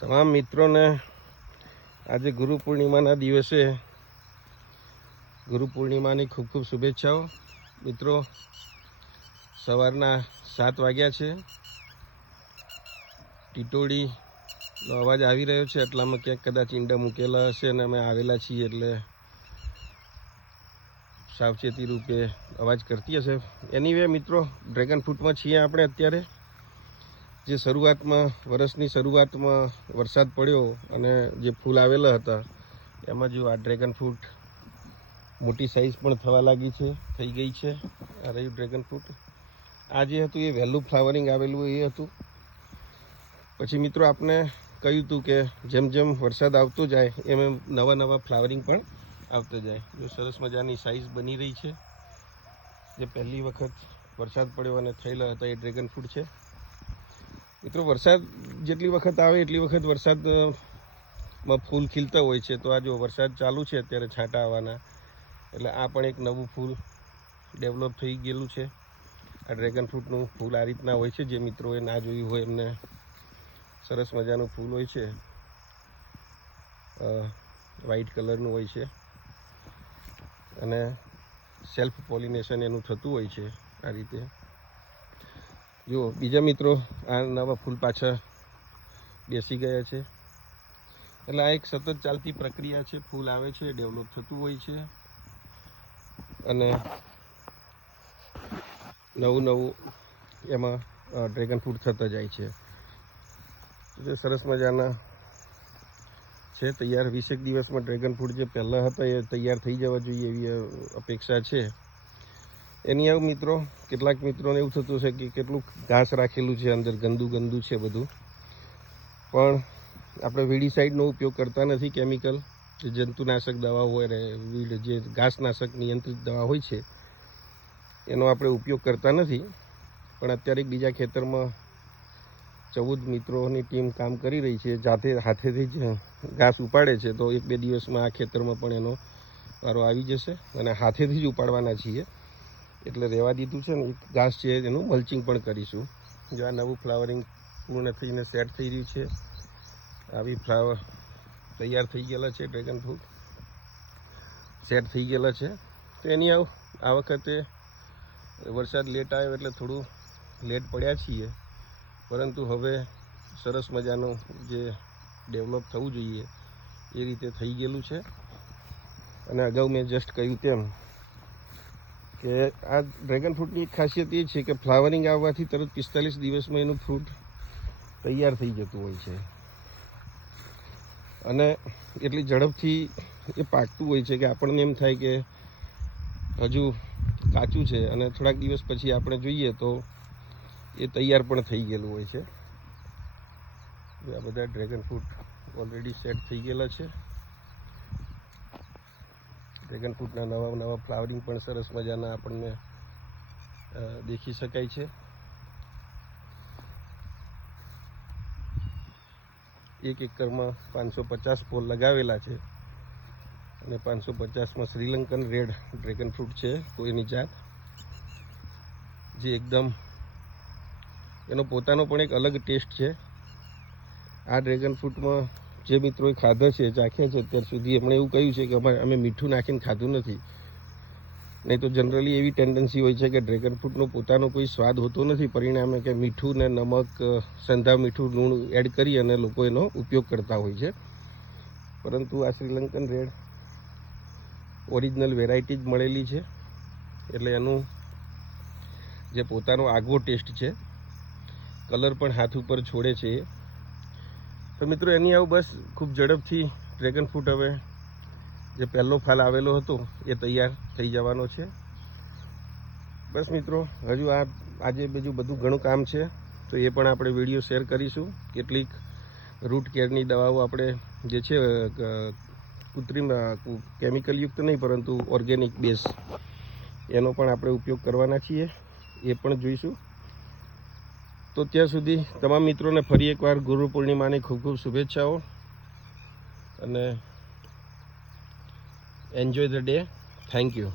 તમામ મિત્રોને આજે ગુરુ પૂર્ણિમાના દિવસે ગુરુ પૂર્ણિમાની ખૂબ ખૂબ શુભેચ્છાઓ। મિત્રો, સવારના 7 વાગ્યા છે। ટીટોડીનો અવાજ આવી રહ્યો છે, એટલામાં ક્યાંક કદાચ ઈંડા મૂકેલા હશે અને અમે આવેલા છીએ એટલે સાવચેતી રૂપે અવાજ કરતી હશે। એનીવે મિત્રો, ડ્રેગન ફ્રૂટમાં છીએ આપણે અત્યારે। જે શરૂઆતમાં વર્ષની શરૂઆતમાં વરસાદ પડ્યો અને જે ફૂલ આવેલા હતા એમાં જો આ ડ્રેગન ફ્રૂટ મોટી સાઈઝ પણ થવા લાગી છે, થઈ ગઈ છે। આ રહ્યું ડ્રેગન ફ્રૂટ। આ જે હતું એ વહેલું ફ્લાવરિંગ આવેલું એ હતું। પછી મિત્રો આપણે કહ્યું હતું કે જેમ જેમ વરસાદ આવતો જાય એમ એમ નવા નવા ફ્લાવરિંગ પણ આવતા જાય। જો સરસ મજાની સાઈઝ બની રહી છે। જે પહેલી વખત વરસાદ પડ્યો અને થયેલા હતા એ ડ્રેગન ફ્રૂટ છે। મિત્રો, વરસાદ જેટલી વખત આવે એટલી વખત વરસાદમાં ફૂલ ખીલતા હોય છે। તો આ જો વરસાદ ચાલુ છે અત્યારે, છાંટા આવવાના, એટલે આ પણ એક નવું ફૂલ ડેવલપ થઈ ગયેલું છે। આ ડ્રેગન ફ્રૂટનું ફૂલ આ રીતના હોય છે। જે મિત્રોએ ના જોયું હોય એમને સરસ મજાનું ફૂલ હોય છે, વ્હાઈટ કલરનું હોય છે અને સેલ્ફ પોલિનેશન એનું થતું હોય છે આ રીતે। જો બીજા મિત્રો, આ નવા ફૂલ પાછા બેસી ગયા છે। એટલે આ એક સતત ચાલતી પ્રક્રિયા છે। ફૂલ આવે છે, ડેવલપ થતું હોય છે અને નવું નવું એમાં ડ્રેગન ફ્રૂટ થતા જાય છે। જે સરસ મજાના છે તૈયાર। 20 દિવસમાં ડ્રેગન ફ્રૂટ જે પહેલાં હતા એ તૈયાર થઈ જવા જોઈએ એવી અપેક્ષા છે। એની આવું મિત્રો, કેટલાક મિત્રોને એવું થતું છે કે કેટલું ઘાસ રાખેલું છે અંદર, ગંદુ છે બધું, પણ આપણે વીડીસાઇડનો ઉપયોગ કરતા નથી। કેમિકલ જે જંતુનાશક દવા હોય ને જે ઘાસનાશક નિયંત્રિત દવા હોય છે એનો આપણે ઉપયોગ કરતા નથી। પણ અત્યારે બીજા ખેતરમાં 14 મિત્રોની ટીમ કામ કરી રહી છે, જાતે હાથેથી જ ઘાસ ઉપાડે છે। તો 1-2 દિવસમાં આ ખેતરમાં પણ એનો વારો આવી જશે અને હાથેથી જ ઉપાડવાના છીએ, એટલે રહેવા દીધું છે ને। એક ઘાસ છે એનું મલ્ચિંગ પણ કરીશું। જો આ નવું ફ્લાવરિંગ પૂર્ણ થઈને સેટ થઈ રહ્યું છે। આવી ફ્લાવર તૈયાર થઈ ગયેલા છે, ડ્રેગન ફ્રૂટ સેટ થઈ ગયેલા છે। તો એની આ વખતે વરસાદ લેટ આવ્યો એટલે થોડું લેટ પડ્યા છીએ, પરંતુ હવે સરસ મજાનું જે ડેવલપ થવું જોઈએ એ રીતે થઈ ગયેલું છે। અને અગાઉ મેં જસ્ટ કહ્યું તેમ કે આ ડ્રેગન ફ્રૂટની એક ખાસિયત એ છે કે ફ્લાવરિંગ આવવાથી તરત 45 દિવસમાં એનું ફ્રૂટ તૈયાર થઈ જતું હોય છે અને એટલી ઝડપથી એ પાકતું હોય છે કે આપણને એમ થાય કે હજુ કાચું છે અને થોડાક દિવસ પછી આપણે જોઈએ તો એ તૈયાર પણ થઈ ગયેલું હોય છે। આ બધા ડ્રેગન ફ્રૂટ ઓલરેડી સેટ થઈ ગયેલા છે। ડ્રેગન ફ્રૂટના નવા ફ્લાવરિંગ પણ સરસ મજાના આપણને દેખી શકાય છે। 1 એકરમાં 550 પોલ લગાવેલા છે અને 550માં શ્રીલંકન રેડ ડ્રેગન ફ્રૂટ છે કોઈની જાત, જે એકદમ એનો પોતાનો પણ એક અલગ ટેસ્ટ છે। આ ડ્રેગન ફ્રૂટમાં જે મિત્રોએ ખાધા છે, ચાખ્યા છે અત્યાર સુધી, એમણે એવું કહ્યું છે કે અમે મીઠું નાખીને ખાધું નથી। નહીં તો જનરલી એવી ટેન્ડન્સી હોય છે કે ડ્રેગન ફ્રૂટનો પોતાનો કોઈ સ્વાદ હોતો નથી, પરિણામે કે મીઠું ને નમક, સંધા મીઠું, લૂણ એડ કરી અને લોકો એનો ઉપયોગ કરતા હોય છે। પરંતુ આ શ્રીલંકન રેડ ઓરિજિનલ વેરાયટી જ મળેલી છે, એટલે એનું જે પોતાનો આગવો ટેસ્ટ છે, કલર પણ હાથ ઉપર છોડે છે। તો મિત્રો, એની બસ ખૂબ ઝડપથી ડ્રેગન ફ્રૂટ હવે જે પહેલો ફાલ આવેલો હતો એ તૈયાર થઈ જવાનો છે। બસ મિત્રો, હજુ આજે બીજું બધું ઘણું કામ છે, તો એ પણ આપણે વિડીયો શેર કરીશું। કેટલીક રૂટ કેરની દવાઓ આપણે જે છે કૃત્રિમ કેમિકલયુક્ત નહીં પરંતુ ઓર્ગેનિક બેઝ, એનો પણ આપણે ઉપયોગ કરવાના છીએ, એ પણ જોઈશું। તો ત્યાં સુધી તમામ મિત્રોને ફરી એકવાર ગુરુ પૂર્ણિમાની ખૂબ ખૂબ શુભેચ્છાઓ અને enjoy the day. Thank you.